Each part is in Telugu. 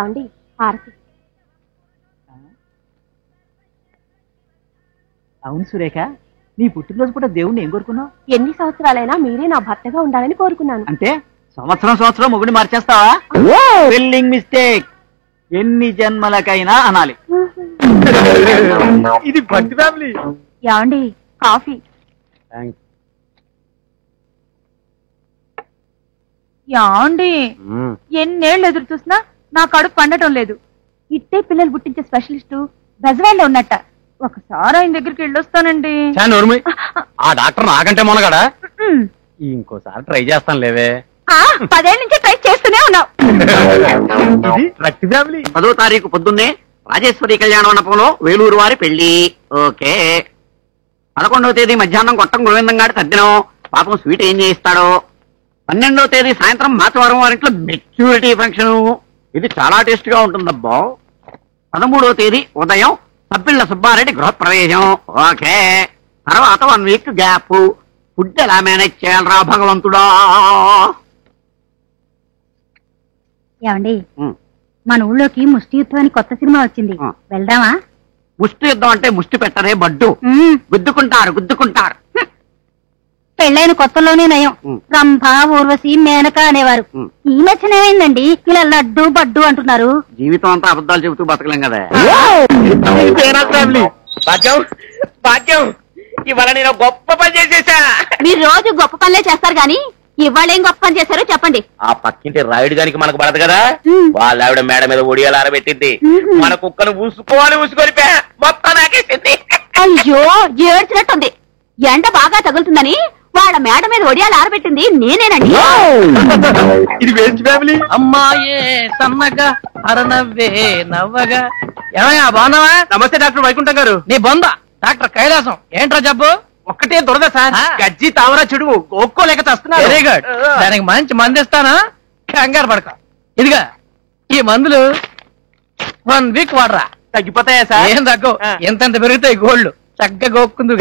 ఏమండి హారతి. అవును సురేఖ, నీ పుట్టినరోజు కూడా దేవుణ్ణి ఏం కోరుకున్నావు? ఎన్ని సంవత్సరాలైనా మీరే నా భర్తగా ఉండాలని కోరుకున్నాను. అంటే సంవత్సరం మొగుడిని మార్చేస్తావా? Spelling mistake. ఎన్ని జన్మలకైనా అనాలి. ఇది భక్తి ఫ్యామిలీ. ఏమండి కాఫీ. యాండి ఎన్నేళ్ళు ఎదురు చూసినా నా కడుపు పండటం లేదు. ఇట్టే పిల్లలు పుట్టించే స్పెషలిస్టు బెజవాడలో ఉన్నట్ట. ఒకసారి ఆయన దగ్గరికి వెళ్ళొస్తానండి. ఆ డాక్టర్ నాకంటే మొనగాడా? ఇంకోసారి ట్రై చేస్తాను లేవే. 10 ఏళ్ళ నుంచి ట్రై చేస్తూనే ఉన్నావు. ఇది భక్తి ఫ్యామిలీ. 10వ తారీఖు పొద్దున్నే రాజేశ్వరి కళ్యాణ మండపంలో వేలూరు వారి పెళ్లి. ఓకే. 11వ తేదీ మధ్యాహ్నం కొట్టం గోవిందం గారి తద్దినం. పాపం స్వీట్ ఏం చేయిస్తాడో. 12వ తేదీ సాయంత్రం మాచవరం వారింట్లో మెచ్యూరిటీ ఫంక్షన్. ఇది చాలా టేస్ట్ గా ఉంటుందబ్బా. 13వ తేదీ ఉదయం సబ్బిళ్ళ సుబ్బారెడ్డి గృహప్రవేశం. ఓకే. తర్వాత 1 వీక్ గ్యాప్. ఫుడ్ ఎలా మేనేజ్ చేయాలరా భగవంతుడా? ఏమండి మన ఊళ్ళోకి ముష్టి యుద్ధం అని కొత్త సినిమా వచ్చింది, వెళ్దామా? ముష్టి యుద్ధం అంటే ముష్టి పెట్టరే బడ్డు. గుద్దుకుంటారు. పెళ్ళైన కొత్తలోనే నయం. రంభ, ఊర్వశి, మేనక అనేవారు. ఈ మధ్యన ఏమైందండి ఇలా లడ్డు బడ్డు అంటున్నారు? జీవితం అంతా అబద్ధాలు చెబుతూ బతకలేం కదా. భాగ్యం, ఇవాళ నేను గొప్ప పని చేసేసా. మీరు రోజు గొప్ప పనులే చేస్తారు గాని ఇవాళ ఏం గొప్ప పని చేశారో చెప్పండి. ఆ పక్కింటి రాయుడు గారికి మనకు పడదు కదా, వాళ్ళ ఆవిడ మేడ మీద ఒడియాలు ఆరబెట్టింది. మన కుక్కను ఊసుకొని మొత్తం నాకేసింది. అయ్యో ఏడ్చినట్టుంది. ఎండ బాగా తగులుతుందని వాళ్ళ మేడ మీద ఒడియాలు ఆరబెట్టింది నేనేనండి. ఇది వేస్ట్ ఫ్యామిలీ. అమ్మాయే సన్నగా అరనవ్వే నవ్వగా. ఏమయ్యా బాగున్నావా? నమస్తే డాక్టర్ వైకుంఠం గారు. నీ బొంద డాక్టర్ కైలాసం. ఏంట్రా జబ్బు? ఒక్కటే దురద సార్. గజ్జి తావరా చెడువు ఒక్కోలేక వస్తున్నారు. Very good. దానికి మంచి మందు ఇస్తానా, కంగారు పడక. ఇదిగా ఈ మందులు 1 వీక్ వాడరా, తగ్గిపోతాయా సార్? ఏం తగ్గవు. ఎంతెంత పెరుగుతాయి గోళ్ళు. చక్కగా గోక్కుందు.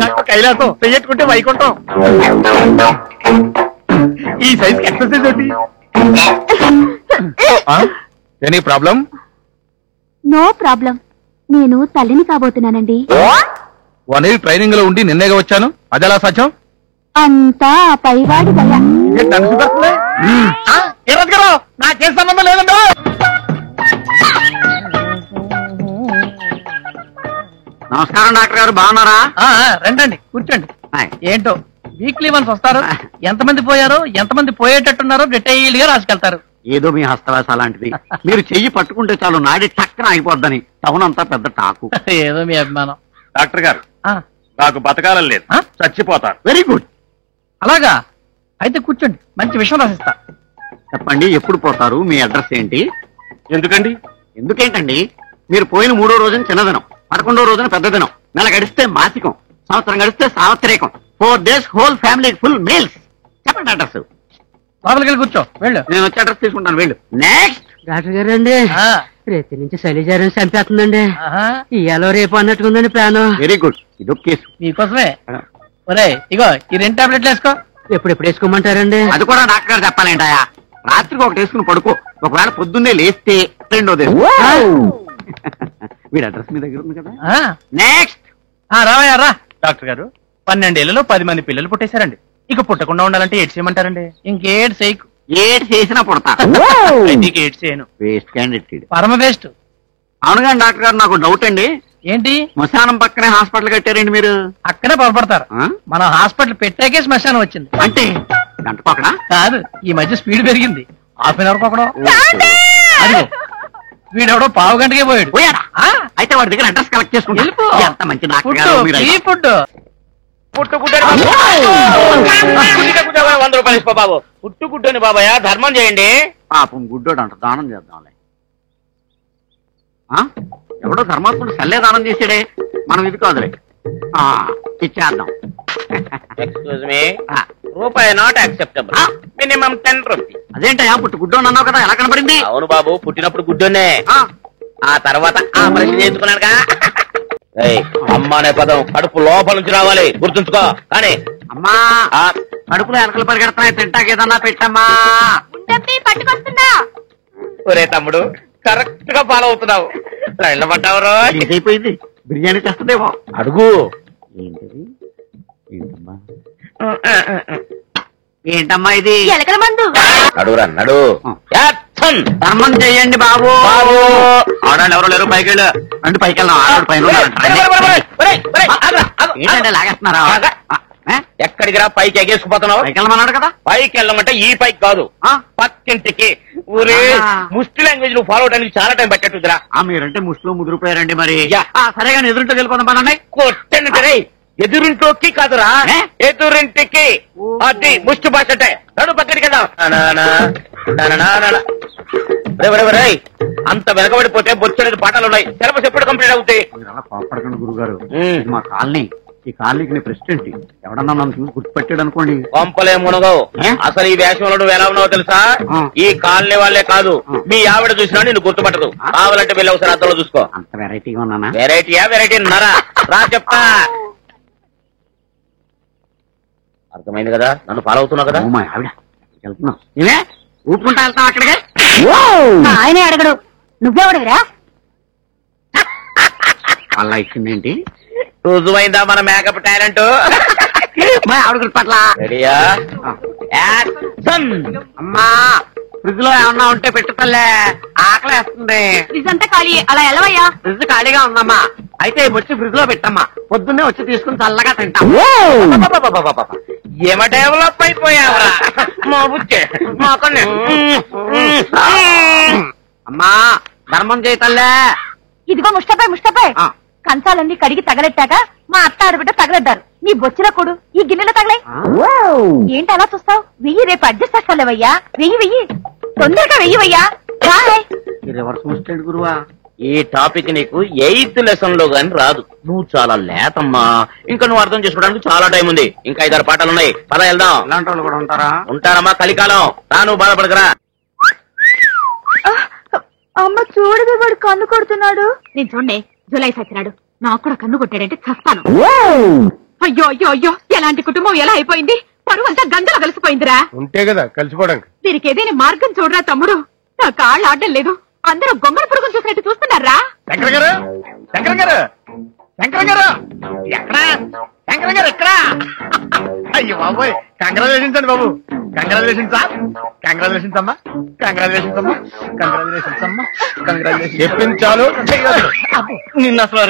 డాక్టర్ కైలాసం చెయ్యట్టుకుంటే వైకుంఠం. ఈ సైజ్ ఎక్సర్సైజ్ ఒకటి. Any problem? No problem. నేను తల్లిని కాబోతున్నానండి. 1 ఇయర్ ట్రైనింగ్ లో ఉండి నిన్నేగా వచ్చాను. అదెలా సాధ్యం? అంతా పైవాడి దయ. నాకేం సంబంధం లేదండి. నమస్కారం డాక్టర్ గారు, బాగున్నారా? రండి కూర్చోండి. ఏంటో వీక్లీ వన్స్ వస్తారు. ఎంతమంది పోయారో ఎంతమంది పోయేటట్టున్నారో డీటెయిల్ గా రాసుకెళ్తారు. ఏదో మీ హస్తవాస అలాంటిది. మీరు చెయ్యి పట్టుకుంటే చాలు నాడి చక్కన అయిపోద్దని టౌన్ అంతా పెద్ద టాకు. ఏదో మీ అభిమానం. డాక్టర్ గారు, నాకు బతకాలని లేదు, చచ్చిపోతారు. Very good. అలాగా అయితే కూర్చోండి, మంచి విషయం రాసిస్తా. చెప్పండి, ఎప్పుడు పోతారు? మీ అడ్రస్ ఏంటి? ఎందుకండి? ఎందుకేంటండి? మీరు పోయిన 3వ రోజున చిన్నదినం, 11వ రోజున పెద్ద దినం, నెల గడిస్తే మాసికం, సంవత్సరం గడిస్తే సావత్రికం, 4 days whole family full meals. చెప్పండి అడ్రస్. లోపలికి వెళ్ళి కూర్చో. వెళ్ళు. నేను వచ్చి అడ్రస్ తీసుకుంటాను. వెళ్ళు. నెక్స్ట్. డాక్టర్ గారు అండి, రేతి నుంచి శైలిజారం చంపేస్తుందండి. ఇయాలో రేపు అన్నట్టుకుందండి ప్లాన్. Very good. ఇదొక కేసు మీకోసమే. ఒరే ఇగో ఈ 2 టాబ్లెట్లు వేసుకో. ఎప్పుడు వేసుకోమంటారండి? అది కూడా డాక్టర్ గారు చెప్పాలేంటాయా? రాత్రికి ఒకటి వేసుకుని పడుకో, ఒకవేళ పొద్దున్నే లేస్తే రెండోది. వీడి అడ్రస్ మీ దగ్గర ఉంది కదా. నెక్స్ట్. రావయ్యా రా. డాక్టర్ గారు, 12 ఏళ్లలో 10 మంది పిల్లలు పుట్టేశారండి. ఇక పుట్టకుండా ఉండాలంటే ఏడ్ చేయమంటారండి? ఇంకేడ్ చేయకు. ఏడ్ చేసినా పుడతా. ఏడ్ చేయను. Waste candidate. పరమ వేస్ట్. అవును కానీ డాక్టర్ గారు, నాకు డౌట్ అండి. ఏంటి? శ్మశానం పక్కనే హాస్పిటల్ కట్టారండి మీరు. అక్కడే పొరపడతారు. మన హాస్పిటల్ పెట్టాకే శ్మశానం వచ్చింది. అంటే గంటకొకడా? కాదు, ఈ మధ్య స్పీడ్ పెరిగింది. 1/2 hour ఒకడో. అదిగో వీడెవడో 1/2 గంటకే పోయాడు. పోయాడా? అయితే వాడి దగ్గర అడ్రస్ కలెక్ట్ చేసుకుంటా. ఎంత మంచి డాక్టర్ గారు మీరు. ఫుడ్ 100 రూపాయలు ఇస్తా బాబు. పుట్టుగుడ్డని బాబాయ్ ధర్మం చేయండి. పాపం గుడ్డోడు అంట, దానం చేద్దాంలే. ఎవడో ధర్మాత్ముడు సల్లే దానం చేసాడే, మనం ఇది కాదులే, ఇచ్చేద్దాం. ఎక్స్క్యూజ్ మీ, రూపాయి నాట్ యాక్సెప్టబుల్. Minimum 10 rupees. అదేంటయా పుట్టు గుడ్డోని అన్నావు కదా, ఎలా కనపడింది? అవును బాబు, పుట్టినప్పుడు గుడ్డోనే, ఆ తర్వాత ఆపరేషన్ చేయించుకున్నాడుగా. అమ్మ అనే పదం కడుపు లోపల నుంచి రావాలి, గుర్తుంచుకో. కానీ అమ్మా, కడుపులో ఎనకలు పరిగెడుతున్నాయి, తింటాకేదన్నా పెట్టమ్మా. పట్టుకొస్తుందా? ఒరే తమ్ముడు కరెక్ట్ గా ఫాలో అవుతున్నావు. వెళ్ళమంటావు అయిపోయింది. బిర్యానీ తెస్తుందేమో. అడుగు. ఏంటిది? ఏంటమ్మా ఏంటమ్మా ఇది? ఎలకల మందు. అడుగురా నడు. ధర్మం చెయ్యండి బాబు. ఆడాళ్ళు ఎవరో లేరు, పైకి వెళ్ళు. రండి పైకి వెళ్దాం. ఆడాడు పైన ఏంటంటే లాగేస్తున్నారా? ఎక్కడికి రా పైకి ఎగేసుకుపోతున్నావు? పైకి వెళ్ళమన్నాడు కదా. పైకి వెళ్ళమంటే ఈ పైకి కాదు, పక్కింటికి. ఊరే ముష్టి లాంగ్వేజ్ నువ్వు ఫాలో అవడానికి చాలా టైం పట్టేట్టుదిరా. మీరంటే ముష్టిలో ముదిరిపోయారండి మరి. సరే కానీ ఎదురుంటో వెళ్ళిపోదాం పనండి. కొట్టండి సరే. ఎదురింట్లోకి కాదురా, ఎదురింటికి. అది ముష్టి భాష అంటే. నడు పక్కడికి వెళ్దాం. అంత వెనకబడిపోతే బొచ్చలేదు పాటలున్నాయి. సిలబస్ ఎప్పుడు కంప్లీట్ అవుతాయి? కోపడకండి గురుగారు, మా కాలనీ. ఈ కాలనీకి నేను ప్రెసిడెంట్. ఎవడన్నా నన్ను చూసి గుర్తుపెట్టాడు అనుకోండి, కొంపలే మునగవు. అసలు ఈ వేషంలో నువ్వు ఎలా ఉన్నావో తెలుసా? ఈ కాలనీ వాళ్ళే కాదు, మీ ఆవిడ చూసినా నిన్ను గుర్తుపట్టదు. కావాలంటే వెళ్ళి ఒకసారి అద్దంలో చూసుకో. అంత వెరైటీగా ఉన్నానా? వెరైటీయా? వెరైటీ నరా రా చెప్తా. అర్థమైంది కదా, నన్ను ఫాలో అవుతున్నావు కదా. మా ఆవిడ వెళ్తున్నావు, ఇవే ఊపుకుంటా వెళ్తాం అక్కడికి. ఆయనే అడగడు, నువ్వే అడగరా? అలా ఇచ్చిందేంటి? రుజువైందా మన మేకప్ టాలెంట్? మా ఆవిడ గుర్తుపట్ల. రెడీయా? అమ్మా ఫ్రిడ్జ్ లో ఏమన్నా ఉంటే పెట్టుతలే, ఆకలేస్తుంది. ఫ్రిడ్జ్ అంతా ఖాళీ, అలా ఎలవయ్యా? ఫ్రిడ్జ్ ఖాళీగా ఉందమ్మా. అయితే వచ్చి ఫ్రిడ్జ్ లో పెట్టమ్మా, పొద్దున్నే వచ్చి తీసుకుని చల్లగా తింటాం. ఏమ డెవలప్ అయిపోయావరా మా బుచ్చే మాకన్నే. అమ్మా ధర్మం చేయతల్లే. ఇదిగో ముష్టపై కంచాలన్నీ కడిగి తగలెట్టాక మా అత్త ఆడబిడ్డ తగలెడ్డారు. నీ బొచ్చుల కొడు ఈ గిన్నెలో తగలే. ఏంటి అలా చూస్తావు? వెయ్యి, రేపు అడ్జస్ట్ చేస్తాలేవయ్యా. వెయ్యి తొందరగా వెయ్యవయ్యా. రివర్స్ ముస్టెడ్ గురువా. ఈ టాపిక్ నీకు 8th లెసన్ లో గాని రాదు. నువ్వు చాలా లేతమ్మా. ఇంకా నువ్వు అర్థం చేసుకోవడానికి చాలా టైం ఉంది. ఇంకా 5-6 పాటలున్నాయి. పద వెళ్దాం. ఇలాంటి వాళ్ళు కూడా ఉంటారా? ఉంటారమ్మా, కలికాలం. రా, నువ్వు బాధపడకరా. అమ్మ చూడదు, వాడు కన్ను కొడుతున్నాడు. నేను చూడండి, జులై సచ్చినాడు. నాకు కూడా కన్ను కొట్టాడంటే చస్తాను. అయ్యో అయ్యో అయ్యో, ఎలాంటి కుటుంబం ఎలా అయిపోయింది? పరువు అంతా గంగలో కలిసిపోయిందిరా. ఉంటే కదా కలిసిపోవడానికి. దీనికి ఏదైనా మార్గం చూడరా తమ్ముడు. నా కాళ్ళు ఆడడం లేదు. అందరూ గొంగళ పురుగును చూసినట్టు చూస్తున్నారా? శంకర్ గారు, శంకర్ గారు, శంకర్ గారు ఎక్కడా? శంకర్ గారు ఎక్కడా? అయ్యో బాబోయ్, కంగ్రాచులేషన్స్ అండి బాబు. Congratulations sir. కంగ్రాచులేషన్స్ అమ్మా. కంగ్రాచులేషన్స్ అమ్మా. కంగ్రాచులేషన్స్ అమ్మా. కంగ్రాచులేషన్. చెప్పించాలు నిన్న అసలు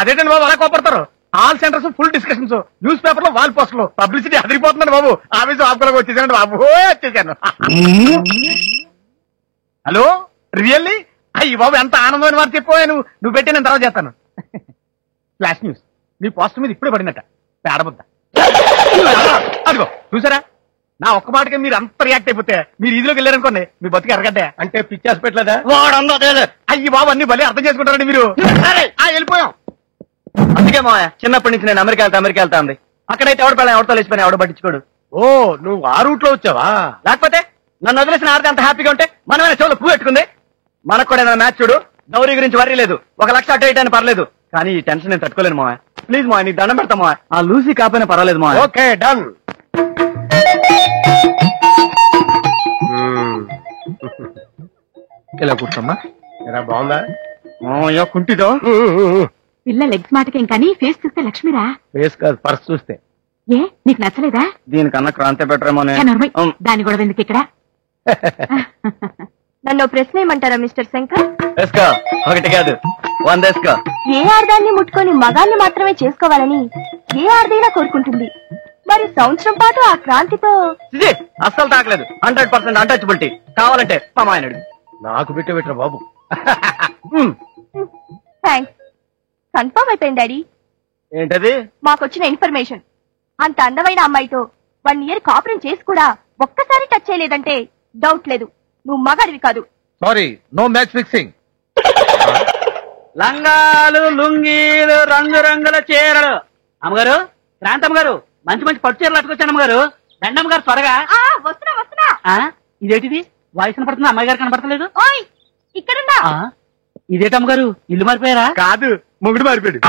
అదేంటండి బాబు అలా కోపడతారు? All centres full discussions, newspaper లో వాల్ పోస్టర్లు, పబ్లిసిటీ అదిరిపోతుందండి బాబు. ఆఫీసు ఆపుకోలేక వచ్చేసాను బాబు, వచ్చేసాను. Hello, really? అయ్యి బాబు ఎంత ఆనందమైన వారు చెప్పావు. నువ్వు పెట్టి నేను తర్వాత చేస్తాను. ఫ్లాష్ న్యూస్, నీ పోస్టర్ మీద ఇప్పుడే పడినట్ట పేడబుద్ద. అదిగో చూసారా, నా ఒక్క మాటకి మీరు అంత రియాక్ట్ అయిపోతే మీరు ఈజీలోకి వెళ్ళారనుకోండి, మీ బతికి ఎరగడ్డే. అంటే పిచ్చి హాస్పిటల్ అయ్యి బాబు, అన్ని భలే అర్థం చేసుకుంటారండి మీరు. వెళ్ళిపోయాం. అందుకే మా చిన్నప్పటి నుంచి నేను అమెరికా వెళ్తా ఉంది. అక్కడైతే ఎవడ పెళ్ళ ఎవరితో లేచిపోయినా ఎవడ పట్టించుకోడు. ఓ, నువ్వు ఆ రూట్ లో వచ్చావా? లేకపోతే నన్ను వదిలేసిన ఆడితే అంత హ్యాపీగా ఉంటే మనమైన చెవులు పువ్వు పెట్టుకుంది. మనకు కూడా ఏదైనా మ్యాచ్ చూడు. గౌరీ గురించి వరీ లేదు. 1 లక్ష అటు ఇటు పర్లేదు, కానీ ఈ టెన్షన్ నేను తట్టుకోలేను మావా. ప్లీజ్ మా, నీకు దండం పెడతా మా. ఆ లూసీ కాకపోయినా పర్వాలేదు మా. Okay done. ఇలా కూర్చోమ్మా. ఎలా బాగుందా? కుంటిదో పిల్ల లెగ్స్ మాటకేం కానీ ఫేస్ చూస్తే లక్ష్మిరా. ఫేస్ కాదు, పర్స్ చూస్తే. ఏ నీకు నచ్చలేదా? దీనికన్నా క్రాంతి బెటరేమో. దాని గొడవ ఎందుకు ఇక్కడ? నన్ను ప్రశ్న ఏమంటారా మిస్టర్ శంకర్? వేసుకో, ఒకటి కాదు 100 వేసుకో. ఏ ఆడదాన్ని ముట్టుకొని మగాన్ని మాత్రమే చేసుకోవాలని ఏ ఆడదైనా కోరుకుంటుంది. మరి సంవత్సరం పాటు ఆ క్రాంతితో అస్సలు తాకలేదు. 100% అన్టచబిలిటీ. కావాలంటే మా మాయనుడు. నాకు పెట్టరా బాబు. థ్యాంక్స్. కన్ఫర్మ్ అయిపోయింది డాడీ. ఏంటది? మాకొచ్చిన ఇన్ఫర్మేషన్. అంత అందమైన అమ్మాయితో 1 year కాపురం చేసి కూడా ఒక్కసారి టచ్ చేయలేదంటే డౌట్ లేదు, నువ్వు మగాడివి కాదు. Sorry, no match fixing. లంగాలు, లుంగీలు, రంగురంగుల చీరలు. అమ్మగారు, క్రాంతమ్మ గారు, మంచి మంచి పట్టు చీరలు అట్టుకొచ్చాను అమ్మగారు. రండమ్మ గారు త్వరగా. వస్తున్నా. ఇదేంటిది? వాయిస్ కనపడుతుంది, అమ్మాయి గారు కనపడతలేదు. ఇక్కడున్నా. ఇదేటమ్మ గారు, ఇల్లు మారిపోయారా? కాదు, మొగుడు మారిపోయాడు.